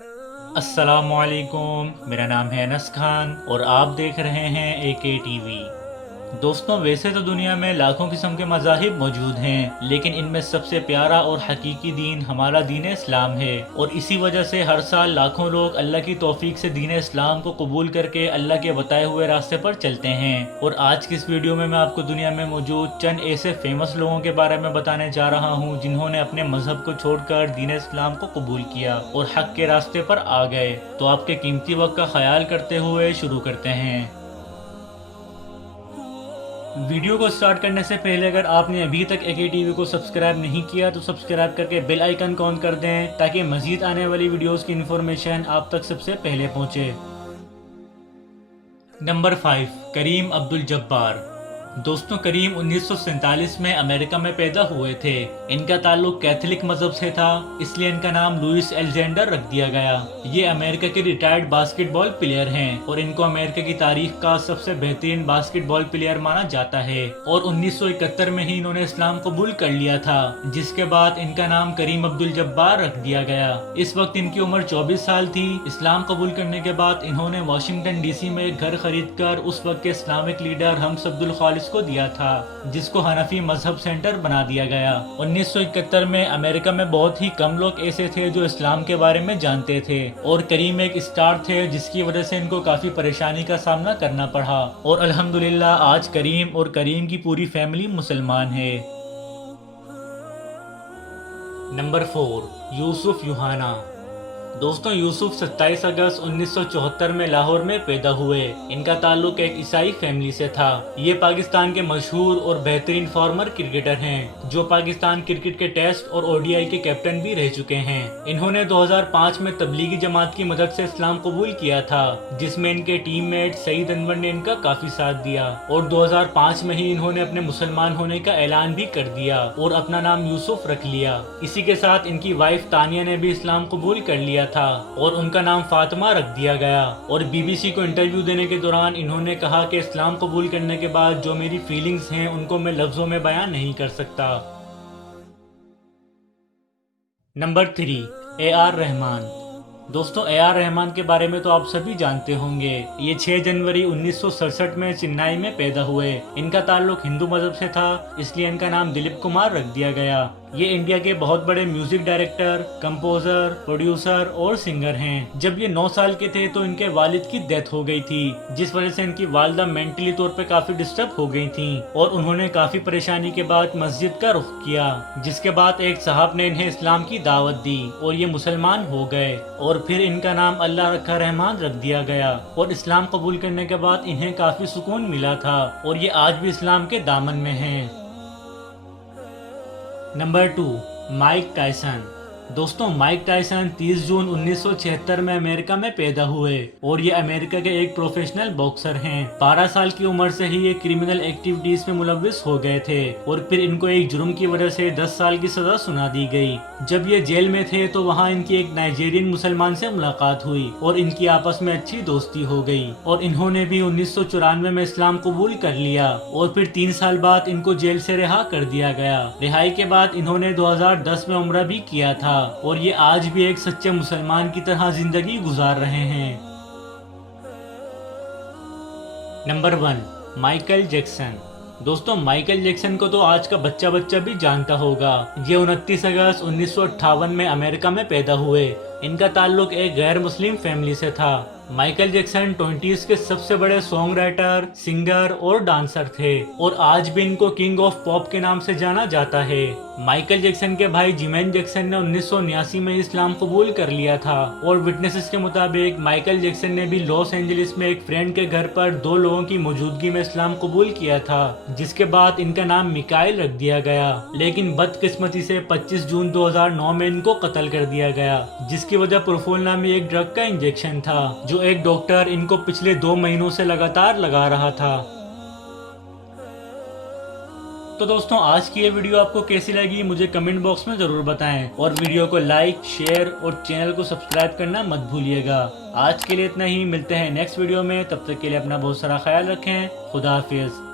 السلام علیکم، میرا نام ہے انس خان اور آپ دیکھ رہے ہیں اے کے ٹی وی۔ دوستوں، ویسے تو دنیا میں لاکھوں قسم کے مذاہب موجود ہیں، لیکن ان میں سب سے پیارا اور حقیقی دین ہمارا دین اسلام ہے، اور اسی وجہ سے ہر سال لاکھوں لوگ اللہ کی توفیق سے دین اسلام کو قبول کر کے اللہ کے بتائے ہوئے راستے پر چلتے ہیں۔ اور آج کی اس ویڈیو میں آپ کو دنیا میں موجود چند ایسے فیمس لوگوں کے بارے میں بتانے جا رہا ہوں جنہوں نے اپنے مذہب کو چھوڑ کر دین اسلام کو قبول کیا اور حق کے راستے پر آ گئے۔ تو آپ کے قیمتی وقت کا خیال کرتے ہوئے شروع کرتے ہیں۔ ویڈیو کو سٹارٹ کرنے سے پہلے اگر آپ نے ابھی تک اے کے ٹی وی کو سبسکرائب نہیں کیا تو سبسکرائب کر کے بیل آئیکن کو آن کر دیں تاکہ مزید آنے والی ویڈیوز کی انفارمیشن آپ تک سب سے پہلے پہنچے۔ نمبر 5، کریم عبد الجبار۔ دوستوں، کریم 1947 میں امریکہ میں پیدا ہوئے تھے۔ ان کا تعلق کیتھولک مذہب سے تھا، اس لیے ان کا نام لوئس الجینڈر رکھ دیا گیا۔ یہ امریکہ کے ریٹائرڈ باسکٹ بال پلیئر ہیں اور ان کو امریکہ کی تاریخ کا سب سے بہترین باسکٹ بال پلیئر مانا جاتا ہے، اور 1971 میں ہی انہوں نے اسلام قبول کر لیا تھا، جس کے بعد ان کا نام کریم عبد الجبار رکھ دیا گیا۔ اس وقت ان کی عمر 24 سال تھی۔ اسلام قبول کرنے کے بعد انہوں نے واشنگٹن ڈی سی میں ایک گھر خرید کر اس وقت کے اسلامک لیڈر حمص عبد الخالص کو دیا تھا، جس کو حنفی مذہب سینٹر بنا دیا گیا۔ 1971 میں امریکہ میں بہت ہی کم لوگ ایسے تھے جو اسلام کے بارے میں جانتے تھے، اور کریم ایک اسٹار تھے جس کی وجہ سے ان کو کافی پریشانی کا سامنا کرنا پڑا، اور الحمدللہ آج کریم اور کریم کی پوری فیملی مسلمان ہے۔ نمبر 4، یوسف یوحنا۔ دوستوں، یوسف 27 اگست 1974 میں لاہور میں پیدا ہوئے۔ ان کا تعلق ایک عیسائی فیملی سے تھا۔ یہ پاکستان کے مشہور اور بہترین فارمر کرکٹر ہیں جو پاکستان کرکٹ کے ٹیسٹ اور او ڈی آئی کے کیپٹن بھی رہ چکے ہیں۔ انہوں نے 2005 میں تبلیغی جماعت کی مدد سے اسلام قبول کیا تھا، جس میں ان کے ٹیم میٹ سعید انور نے ان کا کافی ساتھ دیا، اور 2005 میں ہی انہوں نے اپنے مسلمان ہونے کا اعلان بھی کر دیا اور اپنا نام یوسف رکھ لیا۔ اسی کے ساتھ ان کی وائف تانیہ نے بھی اسلام قبول کر لیا تھا اور ان کا نام فاطمہ رکھ دیا گیا۔ اور بی بی سی کو انٹرویو دینے کے دوران انہوں نے کہا کہ اسلام قبول کرنے کے بعد جو میری فیلنگز ہیں ان کو میں لفظوں میں بیان نہیں کر سکتا۔ نمبر 3، اے آر رحمان۔ دوستوں، اے آر رحمان کے بارے میں تو آپ سبھی جانتے ہوں گے۔ یہ 6 جنوری 1967 میں چنئی میں پیدا ہوئے۔ ان کا تعلق ہندو مذہب سے تھا، اس لیے ان کا نام دلیپ کمار رکھ دیا گیا۔ یہ انڈیا کے بہت بڑے میوزک ڈائریکٹر، کمپوزر، پروڈیوسر اور سنگر ہیں۔ جب یہ 9 سال کے تھے تو ان کے والد کی ڈیتھ ہو گئی تھی، جس وجہ سے ان کی والدہ مینٹلی طور پہ کافی ڈسٹرب ہو گئی تھیں، اور انہوں نے کافی پریشانی کے بعد مسجد کا رخ کیا، جس کے بعد ایک صاحب نے انہیں اسلام کی دعوت دی اور یہ مسلمان ہو گئے، اور پھر ان کا نام اللہ رکھا رحمان رکھ دیا گیا۔ اور اسلام قبول کرنے کے بعد انہیں کافی سکون ملا تھا، اور یہ آج بھی اسلام کے دامن میں ہیں۔ Number 2، mic Tyson. دوستوں، مائک ٹائسن 30 جون 1976 میں امریکہ میں پیدا ہوئے اور یہ امریکہ کے ایک پروفیشنل باکسر ہیں۔ 12 سال کی عمر سے ہی یہ کرمنل ایکٹیویٹیز میں ملوث ہو گئے تھے، اور پھر ان کو ایک جرم کی وجہ سے 10 سال کی سزا سنا دی گئی۔ جب یہ جیل میں تھے تو وہاں ان کی ایک نائجیرین مسلمان سے ملاقات ہوئی اور ان کی آپس میں اچھی دوستی ہو گئی، اور انہوں نے بھی 1994 میں اسلام قبول کر لیا، اور پھر 3 سال بعد ان کو جیل سے رہا کر دیا گیا۔ رہائی کے بعد انہوں نے 2010 میں عمرہ بھی کیا تھا، اور یہ آج بھی ایک سچے مسلمان کی طرح زندگی گزار رہے ہیں۔ Number 1، Michael Jackson. دوستوں، مائیکل جیکسن کو تو آج کا بچہ بھی جانتا ہوگا۔ یہ 29 اگست 1958 میں امریکہ میں پیدا ہوئے۔ ان کا تعلق ایک غیر مسلم فیملی سے تھا۔ مائیکل جیکسن 20s کے سب سے بڑے سانگ رائٹر، سنگر اور ڈانسر تھے، اور آج بھی ان کو کنگ آف پاپ کے نام سے جانا جاتا ہے۔ مائیکل جیکسن کے بھائی جیمین جیکسن نے 1979 میں اسلام قبول کر لیا تھا، اور وٹنسز کے مطابق مائیکل جیکسن نے بھی لاس اینجلس میں ایک فرینڈ کے گھر پر 2 لوگوں کی موجودگی میں اسلام قبول کیا تھا، جس کے بعد ان کا نام میکائل رکھ دیا گیا، لیکن بدقسمتی سے 25 جون 2009 میں ان کو قتل کر دیا گیا، جس کی وجہ پروفول نامی ایک ڈرگ کا انجیکشن تھا جو ایک ڈاکٹر ان کو پچھلے 2 مہینوں سے لگاتار لگا رہا تھا۔ تو دوستوں، آج کی یہ ویڈیو آپ کو کیسی لگی مجھے کمنٹ باکس میں ضرور بتائیں، اور ویڈیو کو لائک، شیئر اور چینل کو سبسکرائب کرنا مت بھولیے گا۔ آج کے لیے اتنا ہی، ملتے ہیں نیکسٹ ویڈیو میں، تب تک کے لیے اپنا بہت سارا خیال رکھیں۔ خدا حافظ۔